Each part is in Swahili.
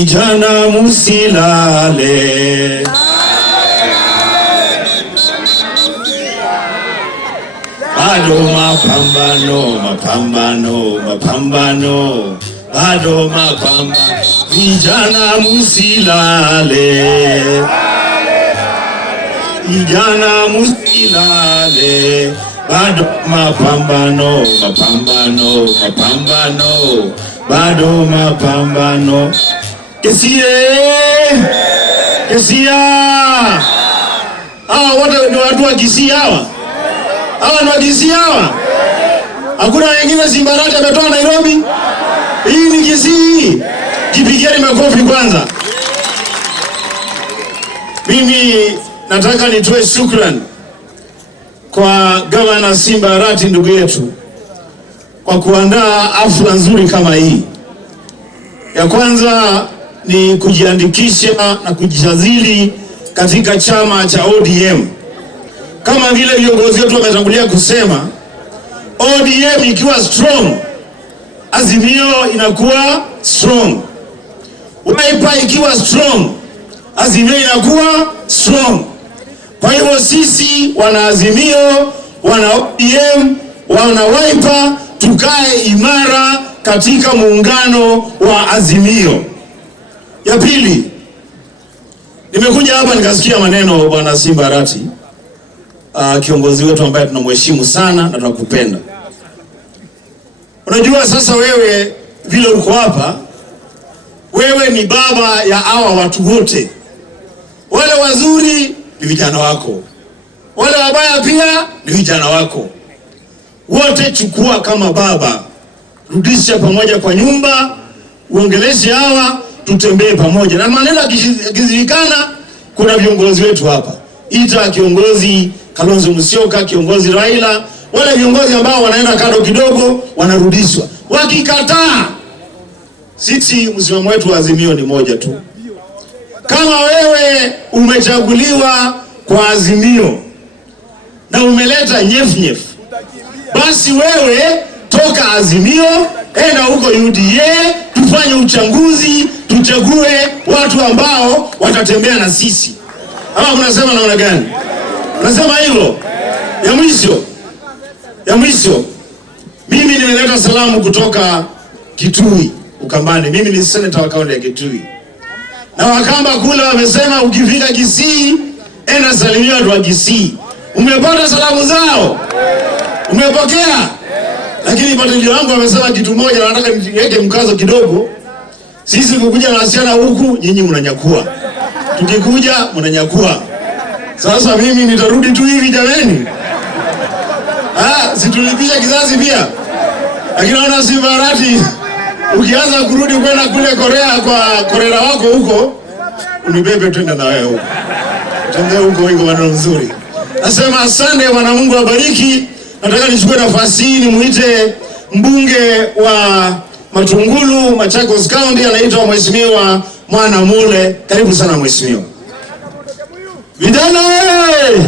Vijana musilale, bado mapambano, bado mapambano. Vijana musilale, vijana musilale, bado mapambano, bado mapambano. Kesia! Wote ni watu wa Kisii hawa? Hawa ni wa Kisii hawa? Hakuna wengine Simbarati ametoka Nairobi? Hii ni Kisii. Jipigieni makofi kwanza. Mimi nataka nitoe shukrani kwa Gavana Simbarati ndugu yetu kwa kuandaa hafla nzuri kama hii. Ya kwanza ni kujiandikisha na kujisajili katika chama cha ODM. Kama vile viongozi wetu wametangulia kusema, ODM ikiwa strong, Azimio inakuwa strong. Wiper ikiwa strong, Azimio inakuwa strong. Kwa hivyo sisi wana Azimio, wana ODM, wana Wiper tukae imara katika muungano wa Azimio. Ya pili, nimekuja hapa nikasikia maneno bwana Simbarati, kiongozi wetu ambaye tunamheshimu sana na tunakupenda. Unajua sasa wewe vile uko hapa, wewe ni baba ya hawa watu wote. Wale wazuri ni vijana wako, wale wabaya pia ni vijana wako. Wote chukua kama baba, rudisha pamoja kwa nyumba, uongeleshe hawa, tutembee pamoja. Na maneno yakizikana, kuna viongozi wetu hapa. Ita kiongozi Kalonzo Musyoka, kiongozi Raila, wale viongozi ambao wanaenda kando kidogo wanarudishwa. Wakikataa, sisi msimamo wetu wa Azimio ni moja tu. Kama wewe umechaguliwa kwa Azimio na umeleta nyef, basi wewe toka Azimio, enda huko UDA, tufanye uchanguzi, tuchague watu ambao watatembea na sisi. Ama unasema namna gani? Unasema hilo? Ya mwisho. Mimi nimeleta salamu kutoka Kitui, Ukambani. Mimi ni senator wa kaunti ya Kitui. Na Wakamba kule wamesema ukifika Kisii, enda salimia watu wa Kisii. Umepata salamu zao? Umepokea? Lakini patilio wangu wamesema kitu moja na nataka niweke mkazo kidogo. Sisi kukuja na wasichana huku, nyinyi mnanyakua. Tukikuja mnanyakua. Sasa mimi nitarudi tu hivi jameni. Situlipisha kizazi pia. Lakini naona Simbarati, ukianza kurudi kwenda kule Korea kwa korera wako huko, unibebe twende na wewe huko. Twende huko iko maneno nzuri. Nasema asante, Bwana Mungu awabariki. Nataka nichukue nafasi hii nimuite mbunge wa Matungulu, Machakos County, anaitwa Mheshimiwa Mwana Mule. Karibu sana mheshimiwa. Vijana wewe!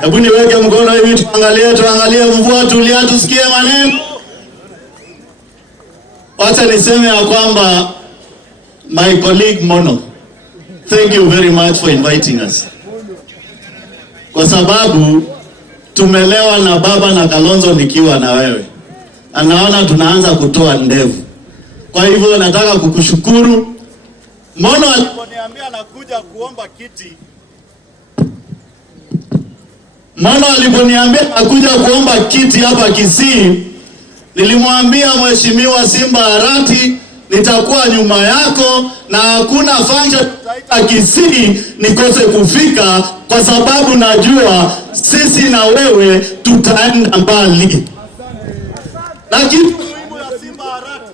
Hebu niweke mkono hivi tuangalie mvua tulia tusikie maneno. Wacha niseme ya kwamba my colleague Mono, thank you very much for inviting us. Kwa sababu tumelewa na baba na Kalonzo nikiwa na wewe. Anaona tunaanza kutoa ndevu. Kwa hivyo nataka kukushukuru. Mono aliponiambia anakuja kuomba kiti. Mono aliponiambia anakuja kuomba kiti hapa Kisii, nilimwambia Mheshimiwa Simbarati nitakuwa nyuma yako na hakuna function tutaita Kisii nikose kufika, kwa sababu najua sisi na wewe tutaenda mbali. Lakini muhimu ya Simbarati,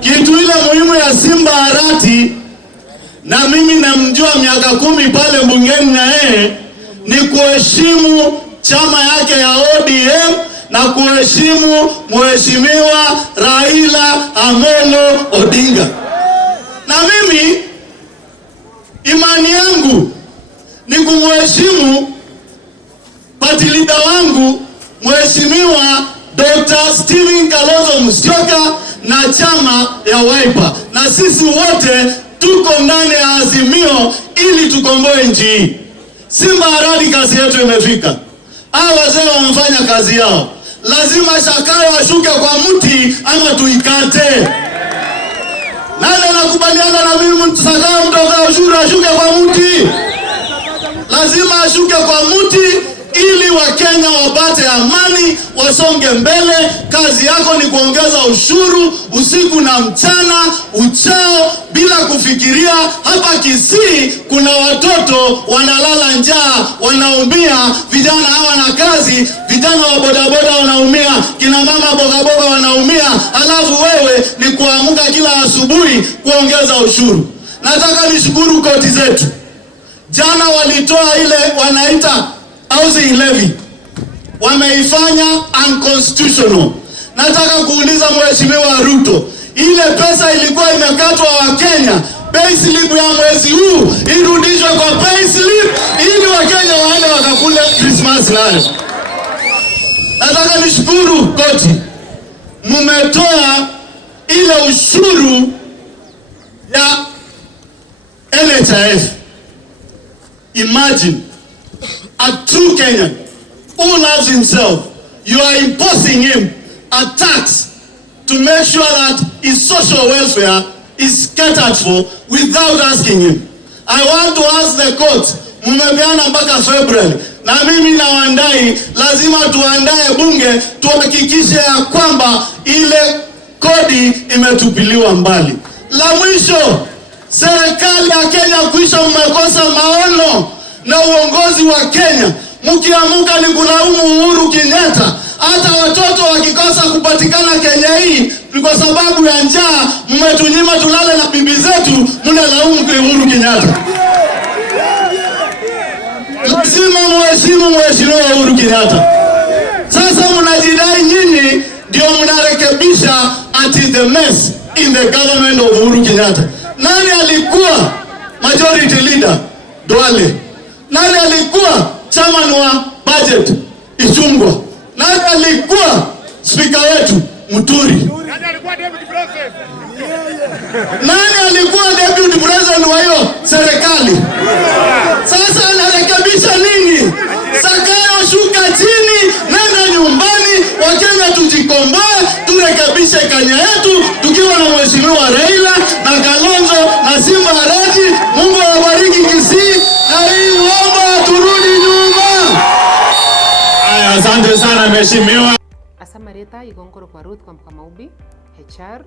kitu ile muhimu ya Simbarati, na mimi namjua miaka 10 pale bungeni na yeye, ni kuheshimu chama yake ya ODM na kuheshimu Mheshimiwa Raila Amolo Odinga. Na mimi imani yangu ni kumheshimu party leader wangu Mheshimiwa Dr. Stephen Kalonzo Musyoka na chama ya Wiper, na sisi wote tuko ndani ya Azimio ili tukomboe nchi hii. Simba haradi, kazi yetu imefika. Hawa wazee wamefanya kazi yao. Lazima Shakayo ashuke kwa mti ama tuikate. Nani anakubaliana na mimi Shakayo mtoka ushuru ashuke kwa mti? Lazima ashuke kwa mti ili Wakenya wapate amani, wasonge mbele. Kazi yako ni kuongeza ushuru usiku na mchana, uchao bila kufikiria. Hapa Kisii kuna watoto wanalala njaa, wanaumia, vijana hawana kazi, vijana wa bodaboda wanaumia, kina mama boga boga wanaumia, halafu wewe ni kuamka kila asubuhi kuongeza ushuru. Nataka nishukuru koti zetu. Jana walitoa ile wanaita housing levy, wameifanya unconstitutional. Nataka kuuliza Mheshimiwa Ruto, ile pesa ilikuwa imekatwa Wakenya, payslip ya mwezi huu irudishwe kwa payslip ili Wakenya waende wakakule Christmas nayo. Nataka nishukuru koti, mmetoa ile ushuru ya NHIF. Imagine a true Kenyan who loves himself, you are imposing him a tax to make sure that his social welfare is catered for without asking him. I want to ask the court, mmepeana mpaka February, na mimi na Wandai lazima tuandae bunge tuhakikishe ya kwamba ile kodi imetupiliwa mbali. La mwisho, serikali ya Kenya kuisha mmekosa maono na uongozi wa Kenya. Mkiamuka ni kulaumu Uhuru Kenyatta. Hata watoto wakikosa kupatikana Kenya hii ni kwa sababu ya njaa, mmetunyima tulale na bibi zetu, mnalaumu Uhuru Kenyatta. Lazima mheshimu Mheshimiwa Uhuru Kenyatta. Sasa mnajidai nyinyi ndio mnarekebisha the mess in the government of Uhuru Kenyatta. Nani alikuwa majority leader? Duale. Nani alikuwa chairman wa budget? Ichungwa. Nani alikuwa speaker wetu? Muturi. Nani alikuwa deputy president? Nani alikuwa deputy president wa hiyo serikali? Sasa anarekebisha nini? Sakayo shuka chini, nenda nyumbani, Wakenya tujikomboe, turekebishe Kenya yetu tukiwa na Mheshimiwa Raila na Kalonzo na Simba Haradi. Mungu awabariki Kisii na hii ng'ombe turudi nyuma. Aya, asante sana Mheshimiwa. Asamareta igongoro kwa Ruth kwa Mkamaubi HR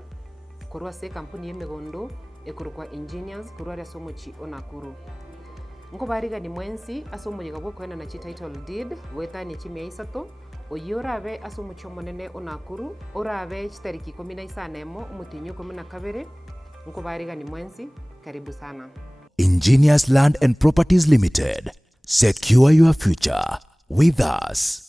kurwa se kampuni yemegondo ekurwa engineers kurwa ya somo chi onakuru ngo bariga ni mwensi asomo yigabwo kwena na chi title deed wetani chimia isato oyurabe asomo chomonene onakuru orabe chitariki 15 umutinyo 12 ngo bariga ni mwensi. Karibu sana. Engineers Land and Properties Limited. Secure your future with us.